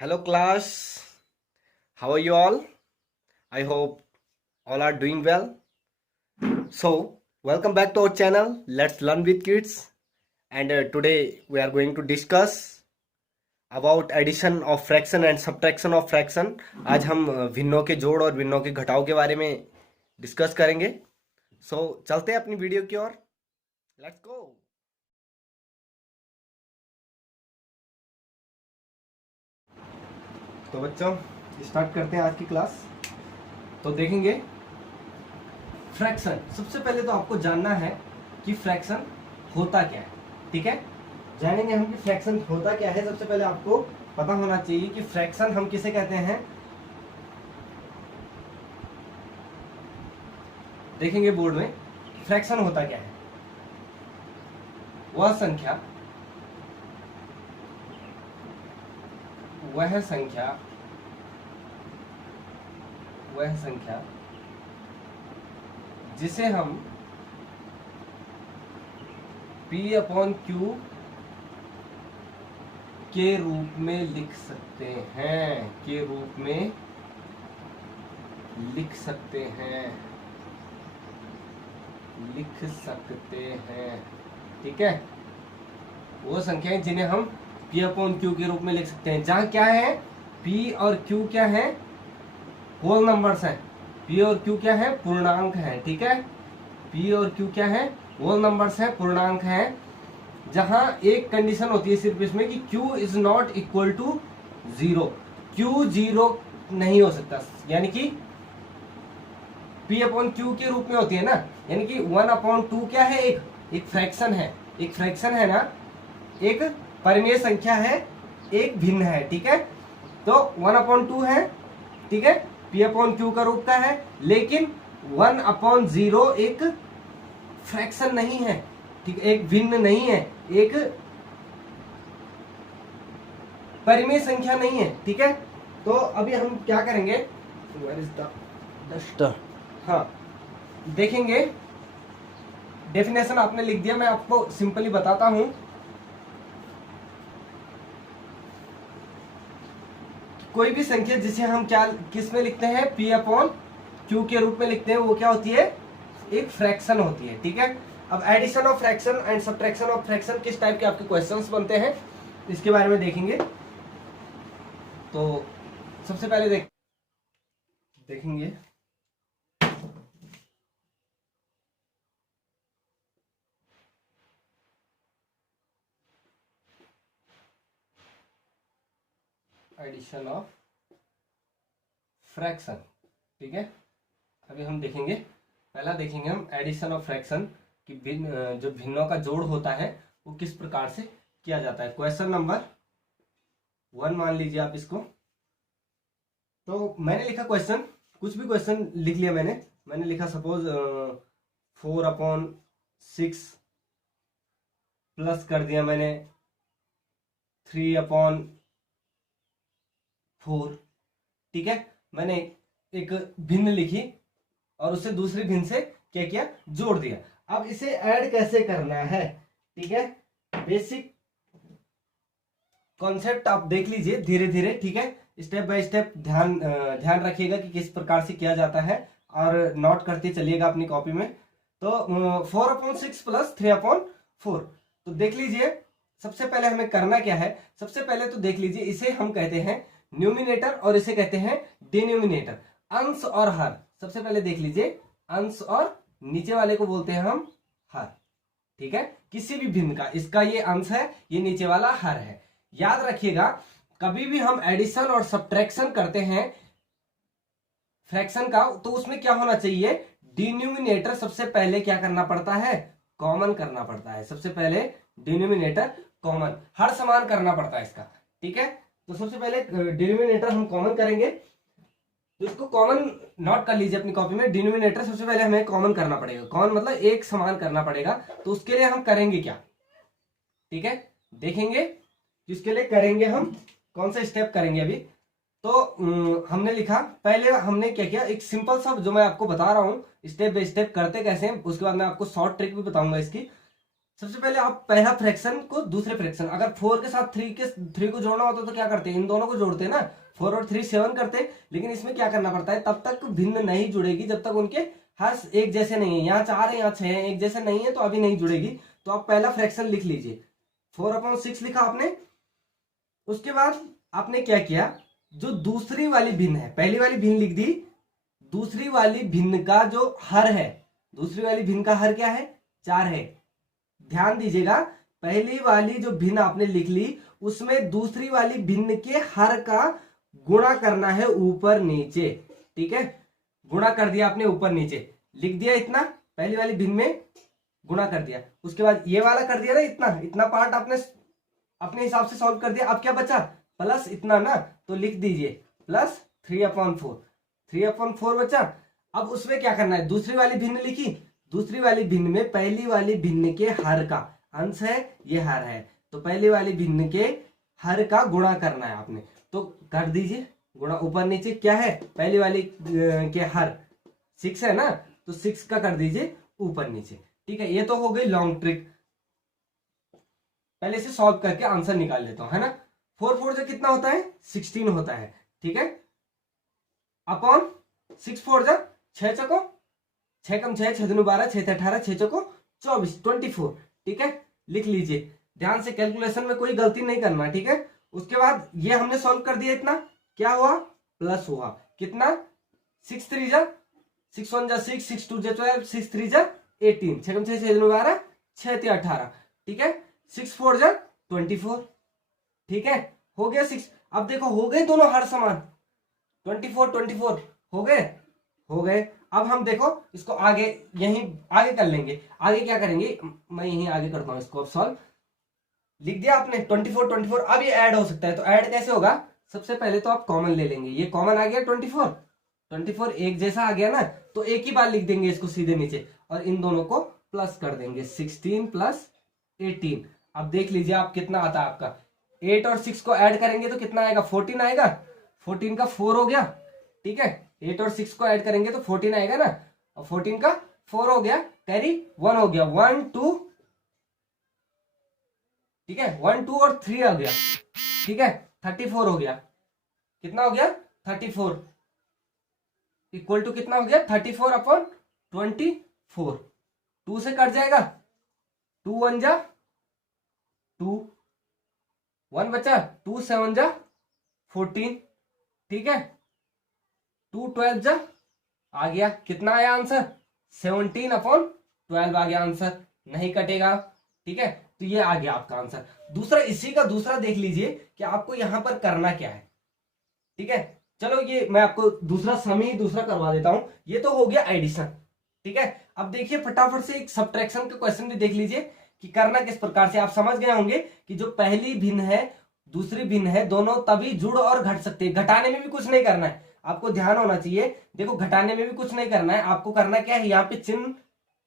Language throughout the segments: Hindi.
Hello class, how are you all? I hope all are doing well. So, welcome back to our channel, Let's Learn with Kids. And today we are going to discuss about addition of fraction and subtraction of fraction. आज हम भिन्नों के जोड़ और भिन्नों के घटाव के बारे में डिस्कस करेंगे. So, चलते हैं अपनी वीडियो की ओर. Let's go. तो बच्चों स्टार्ट करते हैं आज की क्लास. तो देखेंगे फ्रैक्शन. सबसे पहले तो आपको जानना है कि फ्रैक्शन होता क्या है. ठीक है, जानेंगे हम कि फ्रैक्शन होता क्या है. सबसे पहले आपको पता होना चाहिए कि फ्रैक्शन हम किसे कहते हैं. देखेंगे बोर्ड में फ्रैक्शन होता क्या है. वह संख्या जिसे हम P अपॉन Q के रूप में लिख सकते हैं. ठीक है, वो संख्याएं जिन्हें हम P अपॉन Q के रूप में लिख सकते हैं. जहां क्या है, P और Q क्या है, होल नंबर्स हैं. P और Q क्या है, पूर्णांक है. ठीक है, P और Q क्या है, होल नंबर्स है, पूर्णांक है. जहां एक कंडीशन होती है सिर्फ इसमें कि Q is not equal to 0. Q 0 नहीं हो सकता. यानी कि P अपॉन Q के रूप में होती है ना. यानी कि 1/2 क्या है, एक फ्रैक्शन है ना, एक परिमेय संख्या है, एक भिन्न है. ठीक है, तो 1/2 है. ठीक है, P अपॉन Q का रूप का है. लेकिन 1/0 एक फ्रैक्शन नहीं है. ठीक है, एक भिन्न नहीं है, एक परिमेय संख्या नहीं है. ठीक है, तो अभी हम क्या करेंगे, हाँ देखेंगे. डेफिनेशन आपने लिख दिया, मैं आपको सिंपली बताता हूं. कोई भी संख्या जिसे हम क्या किस में लिखते हैं, P अपॉन Q के रूप में लिखते हैं, वो क्या होती है, एक फ्रैक्शन होती है. ठीक है, अब addition of fraction and subtraction of fraction किस टाइप के आपके क्वेश्चंस बनते हैं इसके बारे में देखेंगे. तो सबसे पहले देखेंगे एडिशन ऑफ फ्रैक्शन. ठीक है, अभी हम देखेंगे, पहला देखेंगे हम एडिशन ऑफ फ्रैक्शन कि जो भिन्नों का जोड़ होता है वो किस प्रकार से किया जाता है. क्वेश्चन नंबर 1 मान लीजिए आप इसको. तो मैंने लिखा क्वेश्चन, कुछ भी क्वेश्चन लिख लिया मैंने लिखा सपोज 4/6 प्लस कर दिया मैंने 3/4. ठीक है, मैंने एक भिन्न लिखी और उससे दूसरी भिन्न से क्या किया, जोड़ दिया. अब इसे ऐड कैसे करना है. ठीक है, बेसिक कॉन्सेप्ट आप देख लीजिए धीरे धीरे. ठीक है, स्टेप बाय स्टेप ध्यान रखिएगा कि किस प्रकार से किया जाता है और नोट करते चलिएगा अपनी कॉपी में. तो 4/6 प्लस 3/4. तो देख लीजिए, सबसे पहले हमें करना क्या है. सबसे पहले तो देख लीजिए, इसे हम कहते हैं न्यूमिनेटर और इसे कहते हैं डिनोमिनेटर. अंश और हर. सबसे पहले देख लीजिए, अंश और नीचे वाले को बोलते हैं हम हर. ठीक है, किसी भी भिन्न का, इसका ये अंश है, ये नीचे वाला हर है. याद रखिएगा, कभी भी हम एडिशन और सब्ट्रैक्शन करते हैं फ्रैक्शन का, तो उसमें क्या होना चाहिए, डिनोमिनेटर सबसे पहले क्या करना पड़ता है, कॉमन करना पड़ता है. सबसे पहले डिनोमिनेटर कॉमन, हर समान करना पड़ता है इसका. ठीक है, तो सबसे पहले डिनोमिनेटर हम कॉमन करेंगे. तो इसको कॉमन नोट कर लीजिए अपनी कॉपी में. डिनोमिनेटर सबसे पहले हमें कॉमन करना पड़ेगा. कॉमन मतलब एक समान करना पड़ेगा. तो उसके लिए हम करेंगे क्या, ठीक है, देखेंगे इसके लिए करेंगे हम कौन सा स्टेप करेंगे अभी. तो हमने लिखा, पहले हमने क्या किया, एक सिंपल सा जो मैं आपको बता रहा हूं स्टेप बाय स्टेप करते कैसे हैं, उसके बाद मैं आपको शॉर्ट ट्रिक भी बताऊंगा इसकी. सबसे पहले आप पहला फ्रैक्शन को दूसरे फ्रैक्शन, अगर 4 के साथ 3 को जोड़ना होता तो क्या करते हैं, इन दोनों को जोड़ते हैं ना, 4 और 3 7 करते हैं। लेकिन इसमें क्या करना पड़ता है, तब तक भिन्न नहीं जुड़ेगी जब तक उनके हर एक जैसे नहीं है। यहाँ 4 है, यहाँ 6 है, एक जैसे नहीं है तो अभी नहीं जुड़ेगी। तो आप पहला फ्रैक्शन लिख लीजिए, 4/6 लिखा आपने। उसके बाद आपने क्या किया, जो दूसरी वाली भिन्न है, पहली वाली भिन्न लिख दी, दूसरी वाली भिन्न का जो हर है, दूसरी वाली भिन्न का हर क्या है, 4 है। ध्यान दीजिएगा, पहली वाली जो भिन्न आपने लिख ली उसमें दूसरी वाली भिन्न के हर का गुणा करना है ऊपर नीचे। ठीक है, गुणा कर दिया आपने ऊपर नीचे, लिख दिया इतना, पहली वाली भिन्न में गुणा कर दिया। उसके बाद ये वाला कर दिया ना, इतना इतना पार्ट आपने अपने हिसाब से सॉल्व कर दिया। अब क्या बचा, प्लस इतना ना, तो लिख दीजिए प्लस 3/4, 3/4 बचा। अब उसमें क्या करना है, दूसरी वाली भिन्न लिखी, दूसरी वाली भिन्न में पहली वाली भिन्न के हर का अंश है, ये हर है, तो पहली वाली भिन्न के हर का गुणा करना है आपने। तो कर दीजिए गुणा ऊपर नीचे, क्या है, पहली वाली के हर 6 है ना, तो 6 का कर दीजिए ऊपर नीचे। ठीक है, ये तो हो गई लॉन्ग ट्रिक। पहले से सॉल्व करके आंसर निकाल लेता हूं, है ना। 4/4 जो कितना होता है, 16 होता है। ठीक है, अपॉन 6/4 जा 6 चको 6 कम 6 6 दूनी 12 6 18 6 चको 24 24। ठीक है, लिख लीजिए ध्यान से, कैलकुलेशन में कोई गलती नहीं करना। ठीक है, उसके बाद ये हमने सॉल्व कर दिया, इतना क्या हुआ, प्लस हुआ कितना, 6 3 जा 6 1 जा 6 6 2 जा 12 6 3 जा 18 6 कम 6 6 दूनी 12 6 3 18। ठीक है, 6/4 जा 24। ठीक है, हो गया 6। अब देखो हो गए दोनों हर समान, 24 24 हो गए, हो गए। अब हम देखो इसको आगे यहीं आगे कर लेंगे। आगे क्या करेंगे, मैं यहीं आगे करता हूं इसको। अब सॉल्व लिख दिया आपने 24 24। अब ये ऐड हो सकता है, तो ऐड कैसे होगा, सबसे पहले तो आप कॉमन ले लेंगे, ये कॉमन आ गया 24 24 एक जैसा आ गया ना, तो एक ही बार लिख देंगे इसको सीधे नीचे, और इन दोनों को प्लस कर देंगे, 16 + 18। अब देख लीजिए आप कितना आता है आपका, 8 और 6 को ऐड करेंगे तो कितना आएगा, 14 आएगा। 14 का 4 हो गया। ठीक है, 8 और 6 को ऐड करेंगे तो 14 आएगा ना, और 14 का 4 हो गया, कैरी 1 हो गया, 1 2। ठीक है, 1 2 और 3 आ गया। ठीक है, 34 हो गया, कितना हो गया, 34 इक्वल टू कितना हो गया, 34/24। 2 से कट जाएगा, 2 1 जा 2, 1 बचा, 2 7 जा 14। ठीक है, 2 12 जा आ गया, कितना आया आंसर, 17/12 आ गया आंसर, नहीं कटेगा। ठीक है, तो ये आ गया आपका आंसर। दूसरा, इसी का दूसरा देख लीजिए कि आपको यहां पर करना क्या है। ठीक है, चलो ये मैं आपको दूसरा सम ही दूसरा करवा देता हूं। ये तो हो गया एडिशन। ठीक है, अब देखिए फटाफट से एक सब्ट्रैक्शन का क्वेश्चन भी देख लीजिए कि करना किस प्रकार से। आप समझ गए होंगे कि जो पहली भिन्न है दूसरी भिन्न है, दोनों तभी जुड़ और घट सकते हैं। घटाने में भी कुछ नहीं करना है, आपको ध्यान होना चाहिए। देखो घटाने में भी कुछ नहीं करना है, आपको करना क्या है, यहाँ पे चिन्ह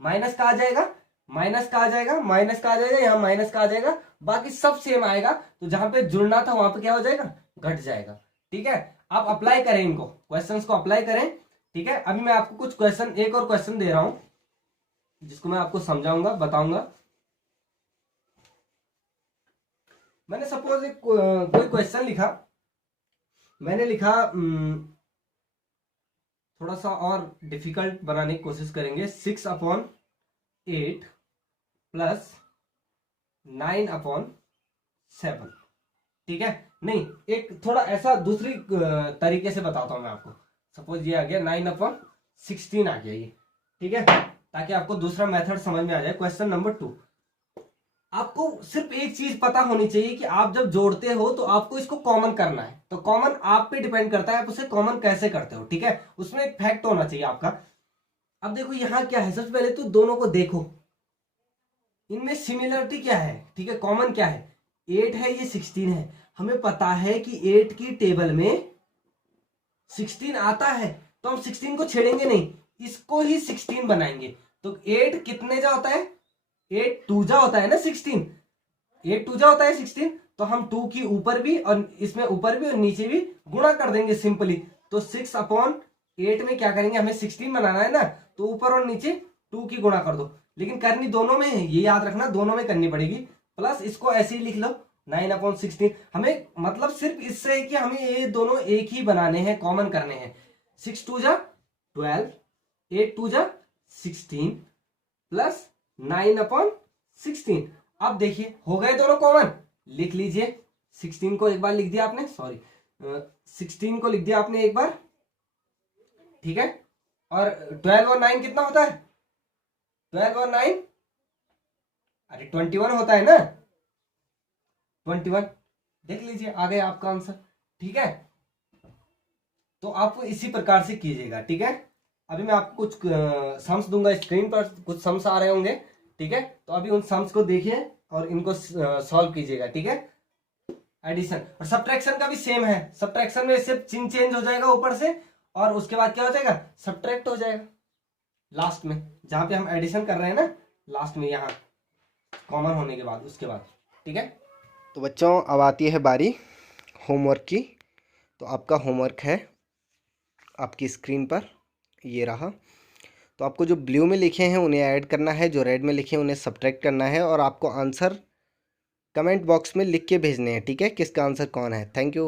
माइनस का आ जाएगा, माइनस का आ जाएगा, माइनस का आ जाएगा, यहाँ माइनस का आ जाएगा, बाकी सब सेम आएगा। तो जहां पे जुड़ना था वहां पे क्या हो जाएगा, घट जाएगा। ठीक है, आप अप्लाई करें इनको, क्वेश्चंस को अप्लाई करें। ठीक है, अभी मैं आपको कुछ क्वेश्चन, एक और क्वेश्चन दे रहा हूं जिसको मैं आपको समझाऊंगा, बताऊंगा। मैंने सपोज एक कोई क्वेश्चन लिखा, मैंने लिखा थोड़ा सा और डिफिकल्ट बनाने की कोशिश करेंगे, 6/8 + 9/7। ठीक है, नहीं एक थोड़ा ऐसा दूसरी तरीके से बताता हूं मैं आपको। सपोज ये आ गया 9/16 आ गया ये। ठीक है, ताकि आपको दूसरा मेथड समझ में आ जाए। क्वेश्चन नंबर 2, आपको सिर्फ एक चीज पता होनी चाहिए कि आप जब जोड़ते हो तो आपको इसको कॉमन करना है। तो कॉमन आप पे डिपेंड करता है आप उसे कॉमन कैसे करते हो। ठीक है, उसमें एक फैक्ट होना चाहिए आपका। अब देखो यहां क्या है, सबसे पहले तो दोनों को देखो, इनमें सिमिलरिटी क्या है। ठीक है, कॉमन क्या है, 8 है, ये 16 है। हमें पता है कि 8 की टेबल में 16 आता है, तो हम 16 को छेड़ेंगे नहीं, इसको ही 16 बनाएंगे। तो 8 कितने जा होता है, 8 2 जा होता है ना 16, 8 2 जा होता है 16। तो हम 2 की ऊपर भी और इसमें ऊपर भी और नीचे भी गुणा कर देंगे सिंपली। तो 6/8 में क्या करेंगे, हमें 16 बनाना है ना, तो ऊपर और नीचे 2 की गुणा कर दो। लेकिन करनी दोनों में है, ये याद रखना, दोनों में करनी पड़ेगी। प्लस इसको ऐसे ही लिख लो 9/16। हमें मतलब सिर्फ इससे है कि हमें ये दोनों एक ही बनाने हैं, कॉमन करने हैं। 6 2 जा 12, 8 2 जा 16 प्लस 9/16। अब देखिए हो गए दोनों कॉमन, लिख लीजिए। 16 को एक बार लिख दिया आपने, सॉरी 16 को लिख दिया आपने एक बार, ठीक है। और 12 और 9 कितना होता है? 12 और 9 अरे 21 होता है ना, 21। देख लीजिए आ गया आपका आंसर, ठीक है। तो आप इसी प्रकार से कीजिएगा, ठीक है। अभी मैं आपको कुछ सम्स दूंगा, स्क्रीन पर कुछ सम्स आ रहे होंगे, ठीक है। तो अभी उन सम्स को देखिए और इनको सॉल्व कीजिएगा, ठीक है। एडिशन और सब्ट्रैक्शन का भी सेम है। सब्ट्रैक्शन में सिर्फ चिन्ह चेंज हो जाएगा ऊपर से, और उसके बाद क्या हो जाएगा, सब्ट्रैक्ट हो जाएगा लास्ट में, जहां पे हम एडिशन कर रहे हैं ना, लास्ट में यहाँ कॉमन होने के बाद, उसके बाद, ठीक है। तो बच्चों अब आती है बारी होमवर्क की। तो आपका होमवर्क है आपकी स्क्रीन पर, ये रहा। तो आपको जो ब्लू में लिखे हैं उन्हें ऐड करना है, जो रेड में लिखे हैं उन्हें सब्ट्रैक्ट करना है, और आपको आंसर कमेंट बॉक्स में लिख के भेजने हैं, ठीक है, किसका आंसर कौन है। Thank you.